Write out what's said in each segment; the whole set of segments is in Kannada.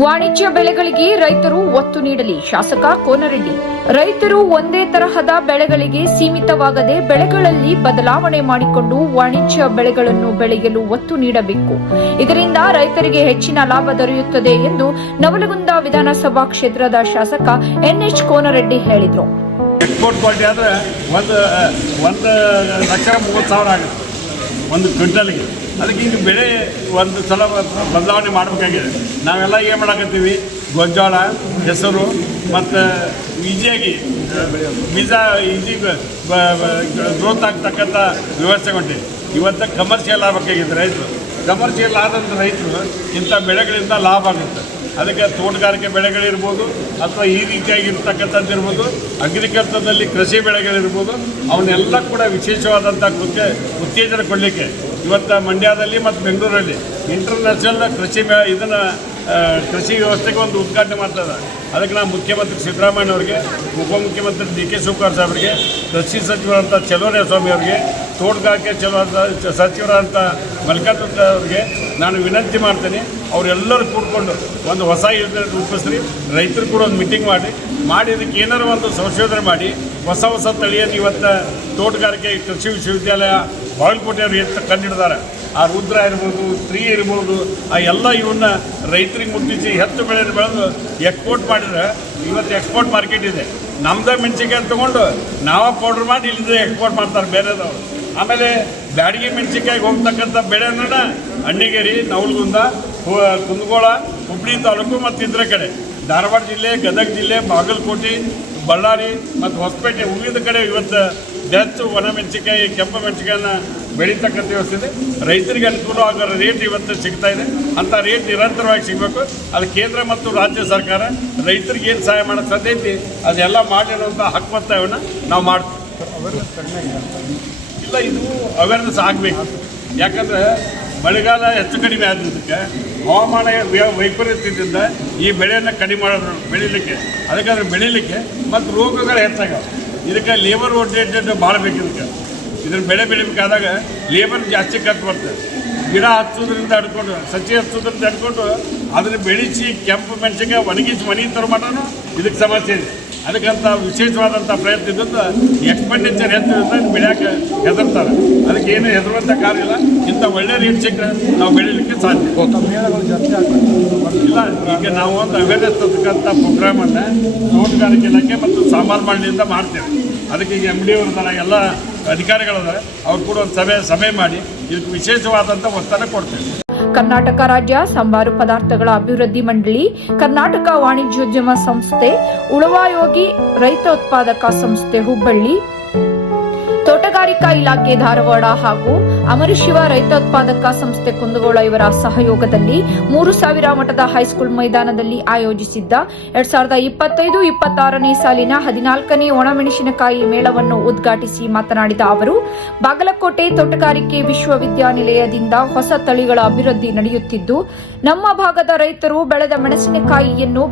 ವಾಣಿಜ್ಯ ಬೆಳೆಗಳಿಗೆ ರೈತರು ಒತ್ತು ನೀಡಲಿ ಶಾಸಕ ಕೋನರೆಡ್ಡಿ. ರೈತರು ಒಂದೇ ತರಹದ ಬೆಳೆಗಳಿಗೆ ಸೀಮಿತವಾಗದೆ ಬೆಳೆಗಳಲ್ಲಿ ಬದಲಾವಣೆ ಮಾಡಿಕೊಂಡು ವಾಣಿಜ್ಯ ಬೆಳೆಗಳನ್ನು ಬೆಳೆಯಲು ಒತ್ತು ನೀಡಬೇಕು. ಇದರಿಂದ ರೈತರಿಗೆ ಹೆಚ್ಚಿನ ಲಾಭ ದೊರೆಯುತ್ತದೆ ಎಂದು ನವಲಗುಂದ ವಿಧಾನಸಭಾ ಕ್ಷೇತ್ರದ ಶಾಸಕ ಎನ್ಎಚ್ ಕೋನರೆಡ್ಡಿ ಹೇಳಿದರು. ಎಕ್ಸ್ಪೋರ್ಟ್ ಕ್ವಾಲಿಟಿ ಆದರೆ ಒಂದು 1,30,000 ಆಗುತ್ತೆ ಒಂದು ಕ್ವಿಂಟಲ್ಗೆ. ಅದಕ್ಕೆ ಈಗ ಬೆಳೆ ಒಂದು ಸಲ ಬದಲಾವಣೆ ಮಾಡಬೇಕಾಗಿದೆ. ನಾವೆಲ್ಲ ಏನು ಮಾಡಕತ್ತೀವಿ, ಗೋಂಜಾಳ, ಹೆಸರು ಮತ್ತು ಈಜಿಯಾಗಿ ಬೀಜ ಈಜಿ ಗ್ರೋತ್ ಆಗ್ತಕ್ಕಂಥ ವ್ಯವಸ್ಥೆ ಹೊಂಟಿದೆ. ಇವತ್ತು ಕಮರ್ಷಿಯಲ್ ಆಗಬೇಕಾಗಿದೆ ರೈತರು. ಕಮರ್ಷಿಯಲ್ ಆದಂಥ ರೈತರು ಇಂಥ ಬೆಳೆಗಳಿಂದ ಲಾಭ ಆಗುತ್ತೆ. ಅದಕ್ಕೆ ತೋಟಗಾರಿಕೆ ಬೆಳೆಗಳಿರ್ಬೋದು ಅಥವಾ ಈ ರೀತಿಯಾಗಿರ್ತಕ್ಕಂಥದ್ದು ಇರ್ಬೋದು, ಅಗ್ರಿಕಲ್ಚರ್ದಲ್ಲಿ ಕೃಷಿ ಬೆಳೆಗಳಿರ್ಬೋದು, ಅವನ್ನೆಲ್ಲ ಕೂಡ ವಿಶೇಷವಾದಂಥ ಉತ್ತೇಜನ ಕೊಡಲಿಕ್ಕೆ ಇವತ್ತು ಮಂಡ್ಯದಲ್ಲಿ ಮತ್ತು ಬೆಂಗಳೂರಲ್ಲಿ ಇಂಟರ್ನ್ಯಾಷನಲ್ ಕೃಷಿ ವ್ಯವಸ್ಥೆಗೆ ಒಂದು ಉದ್ಘಾಟನೆ ಮಾಡ್ತದೆ. ಅದಕ್ಕೆ ನಾವು ಮುಖ್ಯಮಂತ್ರಿ ಸಿದ್ದರಾಮಯ್ಯ ಅವರಿಗೆ, ಉಪಮುಖ್ಯಮಂತ್ರಿ ಡಿ.ಕೆ. ಶಿವಕುಮಾರ್ ಸಾಹೇಬರಿಗೆ, ಕೃಷಿ ಸಚಿವರಂಥ ಚಲುವರಾಯ ಸ್ವಾಮಿ ಅವರಿಗೆ, ತೋಟಗಾರಿಕೆ ಸಚಿವರಂಥ ಮಲ್ಲಿಕಾರ್ಜುನ ಅವರಿಗೆ ನಾನು ವಿನಂತಿ ಮಾಡ್ತೀನಿ. ಅವರೆಲ್ಲರೂ ಕೂಡ್ಕೊಂಡು ಒಂದು ಹೊಸ ಯೋಜನೆ ರೂಪಿಸ್ರಿ. ರೈತರು ಕೂಡ ಒಂದು ಮೀಟಿಂಗ್ ಮಾಡಿ ಇದಕ್ಕೆ ಏನಾರು ಒಂದು ಸಂಶೋಧನೆ ಮಾಡಿ ಹೊಸ ತಳಿಯನ್ನು ಇವತ್ತು ತೋಟಗಾರಿಕೆ ಕೃಷಿ ವಿಶ್ವವಿದ್ಯಾಲಯ ಬಾಗಲಕೋಟೆಯವರು ಎಷ್ಟು ಕಂಡಿಡಿದಾರೆ. ಆ ರುದ್ರ ಇರ್ಬೋದು, ತ್ರೀ ಇರ್ಬೋದು, ಆ ಎಲ್ಲ ಇವನ್ನ ರೈತರಿಗೆ ಮುಟ್ಟಿಸಿ ಹೆಚ್ಚು ಬೆಳೆದು ಎಕ್ಸ್ಪೋರ್ಟ್ ಮಾಡಿದ್ರೆ ಇವತ್ತು ಎಕ್ಸ್ಪೋರ್ಟ್ ಮಾರ್ಕೆಟ್ ಇದೆ. ನಮ್ಮದೇ ಮೆಣಸಿನ್ಕಾಯಿ ತೊಗೊಂಡು ನಾವೇ ಪೌಡ್ರ್ ಮಾಡಿ ಇಲ್ಲಿಂದ ಎಕ್ಸ್ಪೋರ್ಟ್ ಮಾಡ್ತಾರೆ ಬೇರೆದವರು. ಆಮೇಲೆ ಬ್ಯಾಡಗಿ ಮೆಣಸಿನ್ಕಾಯಿಗೆ ಹೋಗ್ತಕ್ಕಂಥ ಬೆಳೆನ ಅಣ್ಣಿಗೇರಿ, ನವಲಗುಂದ, ಕುಂದಗೋಳ, ಹುಬ್ಬಳ್ಳಿ ತಾಲೂಕು ಮತ್ತು ಇದ್ರ ಕಡೆ ಧಾರವಾಡ ಜಿಲ್ಲೆ, ಗದಗ ಜಿಲ್ಲೆ, ಬಾಗಲಕೋಟೆ, ಬಳ್ಳಾರಿ ಮತ್ತು ಹೊಸಪೇಟೆ ಉಳಿದ ಕಡೆ ಇವತ್ತು ಜಾಸ್ತಿ ಒಣ ಮೆಣಸಿನ್ಕಾಯಿ, ಕೆಂಪು ಮೆಣಸಿನ್ಕಾಯಿನ ಬೆಳೀತಕ್ಕಂಥ ವ್ಯವಸ್ಥೆ ಇದೆ. ರೈತರಿಗೆ ಅನುಕೂಲ ಆಗೋ ರೇಟ್ ಇವತ್ತು ಸಿಗ್ತಾ ಇದೆ. ಅಂಥ ರೇಟ್ ನಿರಂತರವಾಗಿ ಸಿಗಬೇಕು. ಅದು ಕೇಂದ್ರ ಮತ್ತು ರಾಜ್ಯ ಸರ್ಕಾರ ರೈತರಿಗೆ ಏನು ಸಹಾಯ ಮಾಡೋಕ್ಕೆ ಸಾಧ್ಯ ಐತಿ ಅದೆಲ್ಲ ಮಾಡಿರುವಂಥ ಹಕ್ಕುವತ್ತವನ್ನು ನಾವು ಮಾಡ್ತೀವಿ. ಇಲ್ಲ, ಇದು ಅವೇರ್ನೆಸ್ ಆಗಬೇಕು. ಯಾಕಂದರೆ ಮಳೆಗಾಲ ಹೆಚ್ಚು ಕಡಿಮೆ ಆದದಕ್ಕೆ ಹವಾಮಾನ ವೈಪರೀತ್ಯದಿಂದ ಈ ಬೆಳೆಯನ್ನು ಕಡಿಮೆ ಮಾಡೋದು ಬೆಳೀಲಿಕ್ಕೆ, ಅದಕ್ಕಾದ್ರೆ ಬೆಳೀಲಿಕ್ಕೆ ಮತ್ತು ರೋಗಗಳು ಹೆಚ್ಚಾಗವೆ. ಇದಕ್ಕೆ ಲೇಬರ್ ಓರಿಯೆಂಟೆಡ್ ಭಾಳ ಬೇಕು. ಇದನ್ನು ಬೆಳೆ ಬೆಳಿಬೇಕಾದಾಗ ಲೇಬರ್ ಜಾಸ್ತಿ ಖರ್ಚು ಬರ್ತದೆ. ಗಿಡ ಹಚ್ಚೋದ್ರಿಂದ ಹಿಡ್ಕೊಂಡು, ಸಸಿ ಹಚ್ಚೋದ್ರಿಂದ ಹಿಡ್ಕೊಂಡು ಅದನ್ನು ಬೆಳೆಸಿ ಕೆಂಪು ಮೆಣಸಿನ್ಕಾಯಿ ಒಣಗಿಸಿ ಮನೆ ತರೋ ಮಟನೂ ಇದಕ್ಕೆ ಸಮಸ್ಯೆ ಇದೆ. ಅದಕ್ಕಂಥ ವಿಶೇಷವಾದಂಥ ಪ್ರಯತ್ನ ಇದ್ದಂಥ ಎಕ್ಸ್ಪೆಂಡಿಚರ್ ಹೆಚ್ಚಿದ್ದ ಬೆಳೆಯೋಕೆ ಹೆದರ್ತಾರೆ. ಅದಕ್ಕೆ ಏನು ಹೆದರುವಂಥ ಕಾರ್ಯ ಇಲ್ಲ. ಇಂಥ ಒಳ್ಳೆ ರೇಟ್ ಸಿಕ್ಕರೆ ನಾವು ಬೆಳೀಲಿಕ್ಕೆ ಸಾಧ್ಯ ಇಲ್ಲ. ಈಗ ನಾವು ಒಂದು ಅವೇರ್ನೆಸ್ ತಕ್ಕಂಥ ಪ್ರೋಗ್ರಾಮನ್ನು ತೋಟಗಾರಿಕೆ ಇಲಾಖೆ ಮತ್ತು ಸಾಂಬಾರು ಮಂಡಳಿಯಿಂದ ಮಾಡ್ತೇವೆ. ಅದಕ್ಕೆ ಈಗ MD ಅವ್ರದ್ದಾರ ಎಲ್ಲ ಅಧಿಕಾರಿಗಳಿದ್ದಾರೆ. ಅವ್ರು ಕೂಡ ಒಂದು ಸಭೆ ಮಾಡಿ ಇದಕ್ಕೆ ವಿಶೇಷವಾದಂಥ ಒತ್ತಡ ಕೊಡ್ತೇವೆ. ಕರ್ನಾಟಕ ರಾಜ್ಯ ಸಂಬಾರು ಪದಾರ್ಥಗಳ ಅಭಿವೃದ್ಧಿ ಮಂಡಳಿ, ಕರ್ನಾಟಕ ವಾಣಿಜ್ಯೋದ್ಯಮ ಸಂಸ್ಥೆ, ಉಳವಾಯೋಗಿ ರೈತ ಉತ್ಪಾದಕ ಸಂಸ್ಥೆ ಹುಬ್ಬಳ್ಳಿ, ತೋಟಗಾರಿಕಾ ಇಲಾಖೆ ಧಾರವಾಡ ಹಾಗೂ ಅಮರಶಿವ ರೈತ ಉತ್ಪಾದಕ ಸಂಸ್ಥೆ ಕುಂದಗೋಳ ಇವರ ಸಹಯೋಗದಲ್ಲಿ 3,000 ಮಠದ ಹೈಸ್ಕೂಲ್ ಮೈದಾನದಲ್ಲಿ ಆಯೋಜಿಸಿದ್ದ 2025-26ನೇ ಸಾಲಿನ 14ನೇ ಒಣಮೆಣಸಿನಕಾಯಿ ಮೇಳವನ್ನು ಉದ್ಘಾಟಿಸಿ ಮಾತನಾಡಿದ ಅವರು, ಬಾಗಲಕೋಟೆ ತೋಟಗಾರಿಕೆ ವಿಶ್ವವಿದ್ಯಾನಿಲಯದಿಂದ ಹೊಸ ತಳಿಗಳ ಅಭಿವೃದ್ಧಿ ನಡೆಯುತ್ತಿದ್ದು, ನಮ್ಮ ಭಾಗದ ರೈತರು ಬೆಳೆದ ಮೆಣಸಿನಕಾಯಿಯನ್ನು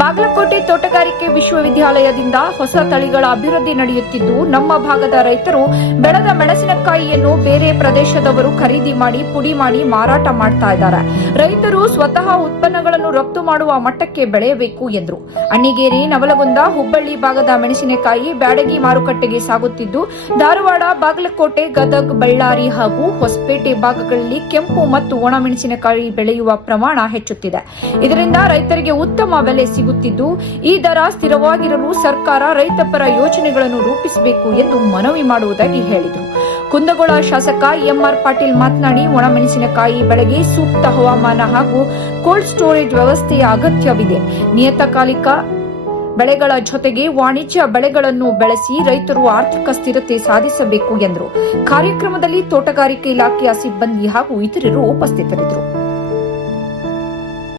ಬಾಗಲಕೋಟೆ ತೋಟಗಾರಿಕೆ ವಿಶ್ವವಿದ್ಯಾಲಯದಿಂದ ಹೊಸ ತಳಿಗಳ ಅಭಿವೃದ್ಧಿ ನಡೆಯುತ್ತಿದ್ದು, ನಮ್ಮ ಭಾಗದ ರೈತರು ಬೆಳೆದ ಮೆಣಸಿನಕಾಯಿಯನ್ನು ಬೇರೆ ಪ್ರದೇಶದವರು ಖರೀದಿ ಮಾಡಿ ಪುಡಿ ಮಾಡಿ ಮಾರಾಟ ಮಾಡ್ತಾ ಇದ್ದಾರೆ. ರೈತರು ಸ್ವತಃ ಉತ್ಪನ್ನಗಳನ್ನು ರಫ್ತು ಮಾಡುವ ಮಟ್ಟಕ್ಕೆ ಬೆಳೆಯಬೇಕು ಎಂದರು. ಅಣ್ಣಿಗೇರಿ, ನವಲಗುಂದ, ಹುಬ್ಬಳ್ಳಿ ಭಾಗದ ಮೆಣಸಿನಕಾಯಿ ಬ್ಯಾಡಗಿ ಮಾರುಕಟ್ಟೆಗೆ ಸಾಗುತ್ತಿದ್ದು, ಧಾರವಾಡ, ಬಾಗಲಕೋಟೆ, ಗದಗ, ಬಳ್ಳಾರಿ ಹಾಗೂ ಹೊಸಪೇಟೆ ಭಾಗಗಳಲ್ಲಿ ಕೆಂಪು ಮತ್ತು ಒಣ ಮೆಣಸಿನಕಾಯಿ ಬೆಳೆಯುವ ಪ್ರಮಾಣ ಹೆಚ್ಚುತ್ತಿದೆ. ಇದರಿಂದ ರೈತರಿಗೆ ಉತ್ತಮ ಬೆಲೆ ಸಿಗುತ್ತಿದ್ದು, ಈ ದರ ಸ್ಥಿರವಾಗಿರಲು ಸರ್ಕಾರ ರೈತಪರ ಯೋಜನೆಗಳನ್ನು ರೂಪಿಸಬೇಕು ಎಂದು ಮನವಿ ಮಾಡುವುದಾಗಿ ಹೇಳಿದರು. ಕುಂದಗೋಳ ಶಾಸಕ ಎಂಆರ್ ಪಾಟೀಲ್ ಮಾತನಾಡಿ, ಒಣಮೆಣಸಿನಕಾಯಿ ಬೆಳೆಗೆ ಸೂಕ್ತ ಹವಾಮಾನ ಹಾಗೂ ಕೋಲ್ಡ್ ಸ್ಟೋರೇಜ್ ವ್ಯವಸ್ಥೆಯ ಅಗತ್ಯವಿದೆ. ನಿಯತಕಾಲಿಕ ಬೆಳೆಗಳ ಜೊತೆಗೆ ವಾಣಿಜ್ಯ ಬೆಳೆಗಳನ್ನು ಬೆಳೆಸಿ ರೈತರು ಆರ್ಥಿಕ ಸ್ಥಿರತೆ ಸಾಧಿಸಬೇಕು ಎಂದರು. ಕಾರ್ಯಕ್ರಮದಲ್ಲಿ ತೋಟಗಾರಿಕೆ ಇಲಾಖೆಯ ಸಿಬ್ಬಂದಿ ಹಾಗೂ ಇತರರು ಉಪಸ್ಥಿತರಿದ್ದರು.